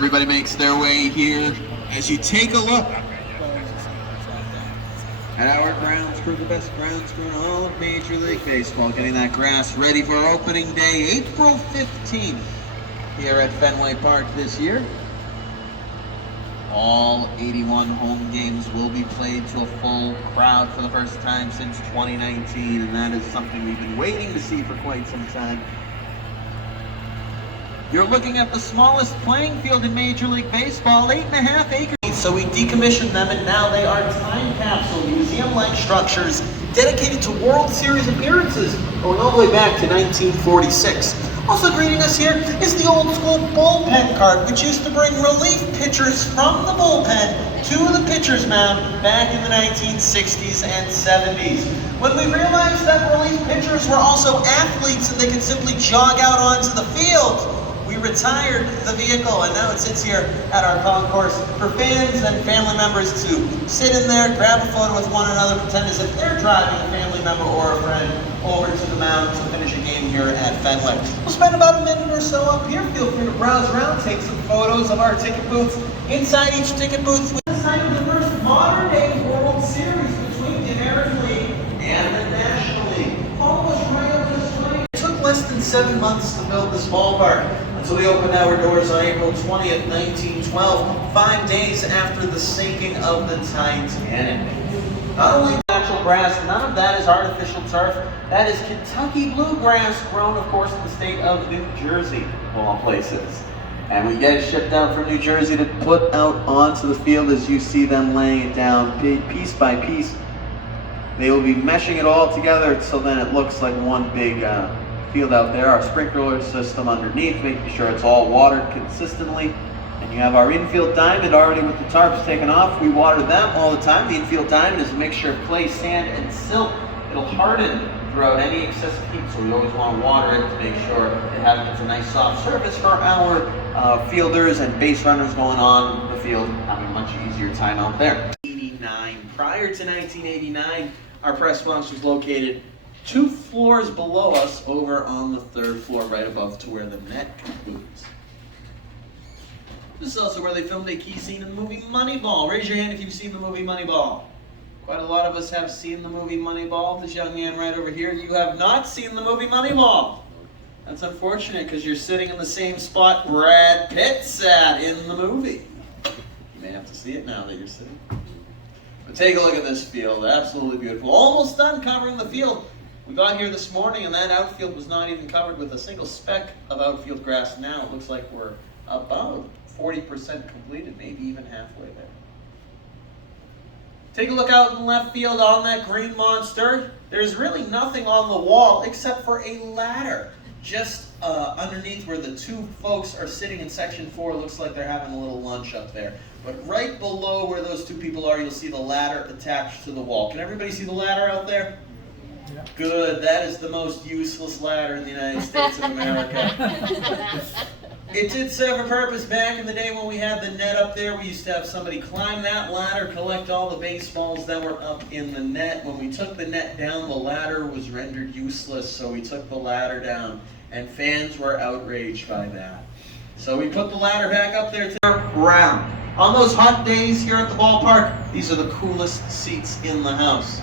everybody makes their way here as you take a look at our grounds crew, the best grounds crew in all of Major League Baseball, getting that grass ready for opening day, April 15th, here at Fenway Park this year. All 81 home games will be played to a full crowd for the first time since 2019, and that is something we've been waiting to see for quite some time. You're looking at the smallest playing field in Major League Baseball, 8.5 acres. So we decommissioned them, and now they are time capsule museum-like structures dedicated to World Series appearances going all the way back to 1946. Also greeting us here is the old school bullpen cart, which used to bring relief pitchers from the bullpen to the pitcher's mound back in the 1960s and 70s. When we realized that relief pitchers were also athletes and they could simply jog out onto the field, we retired the vehicle, and now it sits here at our concourse for fans and family members to sit in there, grab a photo with one another, pretend as if they're driving a family member or a friend over to the mound to finish a game here at Fenway. We'll spend about a minute or so up here. Feel free to browse around, take some photos of our ticket booths. Inside each ticket booth, we decided the first modern-day World Series between the American League and the National League. Almost right up to this point. It took less than 7 months to build this ballpark, until we opened our doors on April 20th, 1912, 5 days after the sinking of the Titanic. Not only natural grass, none of that is artificial turf. That is Kentucky bluegrass, grown, of course, in the state of New Jersey, of all places. And we get it shipped out from New Jersey to put out onto the field as you see them laying it down piece by piece. They will be meshing it all together so then it looks like one big field out there. Our sprinkler system underneath, making sure it's all watered consistently. And you have our infield diamond already with the tarps taken off. We water them all the time. The infield diamond is a mixture of clay, sand, and silt. It'll harden throughout any excessive heat, so we always want to water it to make sure it's a nice soft surface for our fielders and base runners going on the field, having a much easier time out there. 89. Prior to 1989, our press box was located 2 floors below us, over on the 3rd floor, right above to where the net concludes. This is also where they filmed a key scene in the movie Moneyball. Raise your hand if you've seen the movie Moneyball. Quite a lot of us have seen the movie Moneyball. This young man right over here, you have not seen the movie Moneyball. That's unfortunate, because you're sitting in the same spot Brad Pitt sat in the movie. You may have to see it now that you're sitting. But take a look at this field. Absolutely beautiful. Almost done covering the field. We got here this morning and that outfield was not even covered with a single speck of outfield grass. Now it looks like we're about 40% completed, maybe even halfway there. Take a look out in left field on that green monster. There's really nothing on the wall except for a ladder. Just underneath where the 2 folks are sitting in section 4, looks like they're having a little lunch up there. But right below where those 2 people are, you'll see the ladder attached to the wall. Can everybody see the ladder out there? Good, that is the most useless ladder in the United States of America. It did serve a purpose back in the day when we had the net up there. We used to have somebody climb that ladder, collect all the baseballs that were up in the net. When we took the net down, the ladder was rendered useless, so we took the ladder down, and fans were outraged by that. So we put the ladder back up there to the ground. On those hot days here at the ballpark, these are the coolest seats in the house.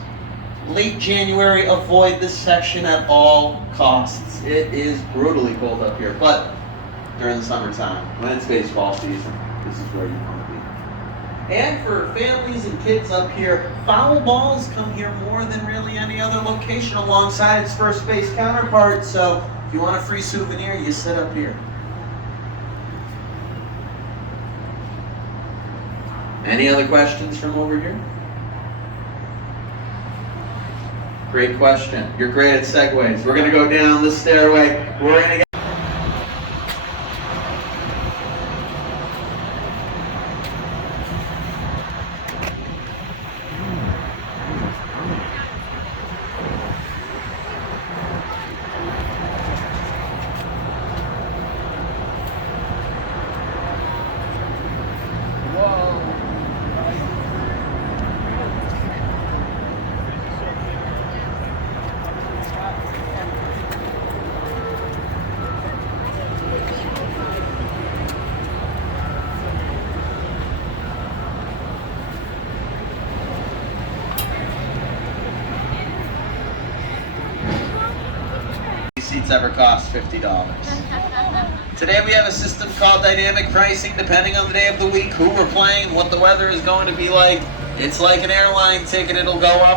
Late January, avoid this section at all costs. It is brutally cold up here, but during the summertime, when it's baseball season, this is where you want to be. And for families and kids up here, foul balls come here more than really any other location alongside its first base counterpart, so if you want a free souvenir, you sit up here. Any other questions from over here? Great question. You're great at segues. We're going to go down the stairway. We're going to get tickets ever cost $50. Today we have a system called dynamic pricing depending on the day of the week, who we're playing, what the weather is going to be like. It's like an airline ticket, it'll go up